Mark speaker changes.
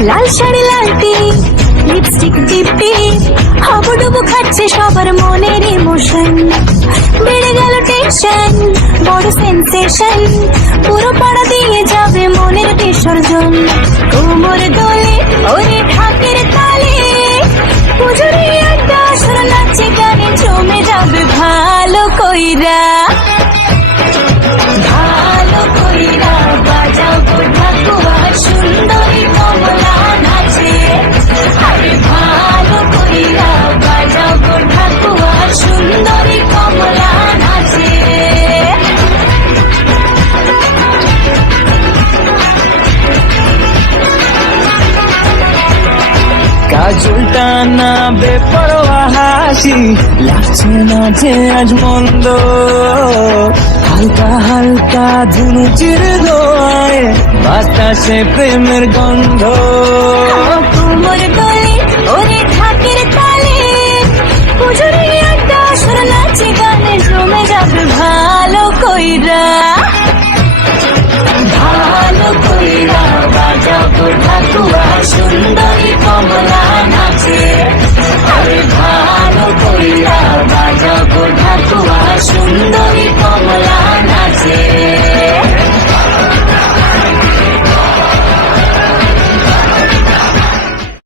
Speaker 1: লাল sari লালটি lipstick টিপি হাবুডুবু খাচ্ছে সবার মনের ইমোশন বেড়ে গেল টেনশন বড় সেন্সেশন পুরো পাড়া দিয়ে যাবে মনের বিসর্জন। কোমর দোলে, ওরে ঠাকের তালে পুজোর আড্ডা আসর নাচে গানে জমে যাবে ভালো কইরা।
Speaker 2: কাজলটা না বেপরোয়া হাসি লাগছে না যে আজ মন্দ। হালকা হালকা ধুনুচির দোয়ায় বাতাসে প্রেমের গন্ধ।
Speaker 1: কোমর দোলে ওরে ঢাকের তালে, পুজোরে একটা আসর নাচে গানে জমে যাবে ভালো কইরা। ভালো কইরা বাজাবো ঠাকুয়া সুন্দরী কমলা। নাচে আরে